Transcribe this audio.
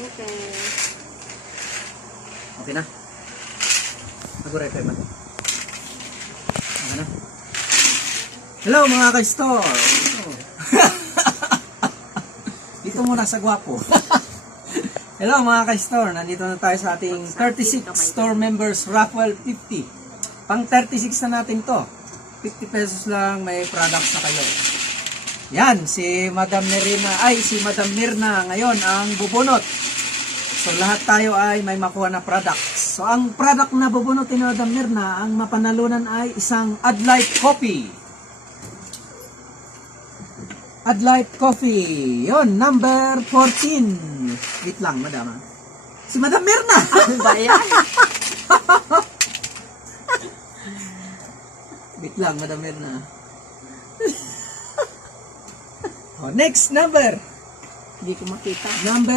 Okay. Okay na? Nag-refer ba? Okay na? Hello mga ka-store! Dito muna sa gwapo. Hello mga ka-store! Nandito na tayo sa ating 36 store members raffle 50. Pang 36 na natin to. 50 pesos lang, may products na kayo. Yan, si Madam Mirna ngayon ang bubunot. So lahat tayo ay may makuha na products. So ang product na bubunutin ni Madam Mirna, ang mapanalunan ay isang Adlight Coffee. Adlight Coffee. Yon, number 14. Wait lang, Madam. Si Madam Mirna. Ano ba yan? Wait lang, Madam Mirna. Oh, next number. Hindi ko makita. Number